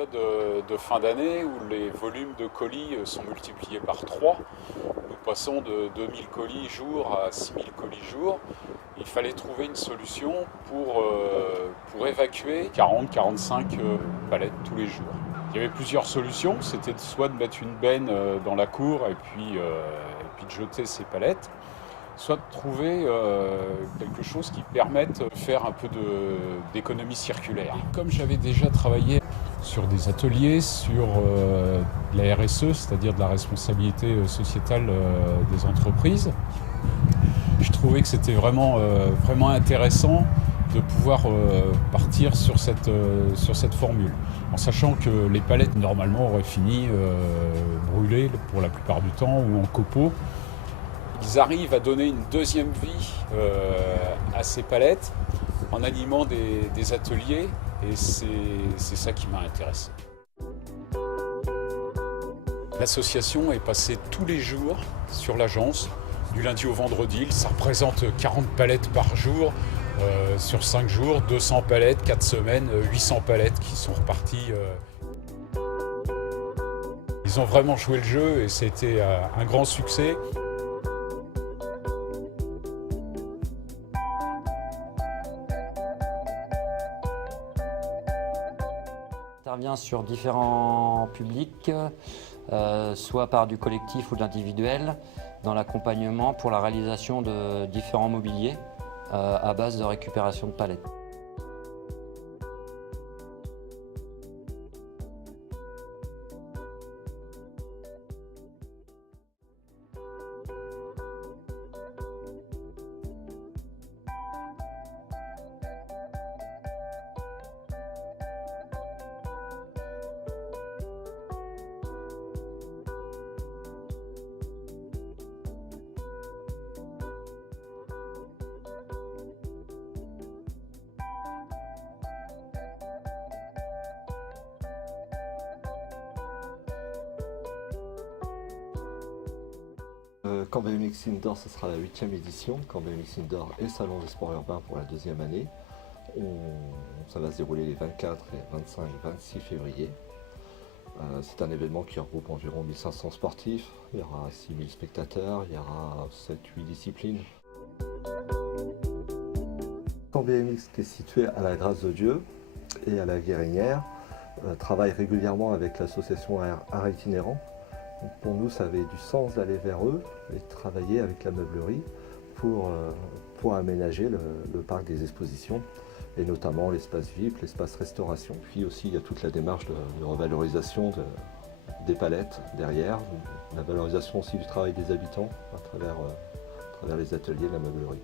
période de fin d'année où les volumes de colis sont multipliés par 3. Nous passons de 2000 colis jour à 6000 colis jour. Il fallait trouver une solution pour évacuer 40-45 palettes tous les jours. Il y avait plusieurs solutions. C'était soit de mettre une benne dans la cour et puis de jeter ces palettes, soit de trouver quelque chose qui permette de faire un peu d'économie circulaire. Et comme j'avais déjà travaillé sur des ateliers, sur de la RSE, c'est-à-dire de la responsabilité sociétale des entreprises, je trouvais que c'était vraiment intéressant de pouvoir partir sur cette formule, en sachant que les palettes normalement auraient fini brûlées pour la plupart du temps ou en copeaux. Ils arrivent à donner une deuxième vie à ces palettes en animant des ateliers, et c'est ça qui m'a intéressé. L'association est passée tous les jours sur l'agence, du lundi au vendredi. Ça représente 40 palettes par jour, sur 5 jours, 200 palettes, 4 semaines, 800 palettes qui sont reparties. Ils ont vraiment joué le jeu et c'était un grand succès. J'interviens sur différents publics, soit par du collectif ou de l'individuel, dans l'accompagnement pour la réalisation de différents mobiliers à base de récupération de palettes. Camp BMX Indoor, ce sera la 8e édition. Camp BMX Indoor et Salon des sports urbains pour la 2e année. Ça va se dérouler les 24 et 25 et 26 février. C'est un événement qui regroupe environ 1500 sportifs. Il y aura 6000 spectateurs, il y aura 7-8 disciplines. Camp BMX, qui est situé à la Grâce de Dieu et à la Guérinière, travaille régulièrement avec l'association Art Itinérant. Donc pour nous, ça avait du sens d'aller vers eux et de travailler avec la meublerie pour aménager le parc des expositions, et notamment l'espace VIP, l'espace restauration. Puis aussi, il y a toute la démarche de revalorisation des palettes derrière, la valorisation aussi du travail des habitants à travers les ateliers de la meublerie.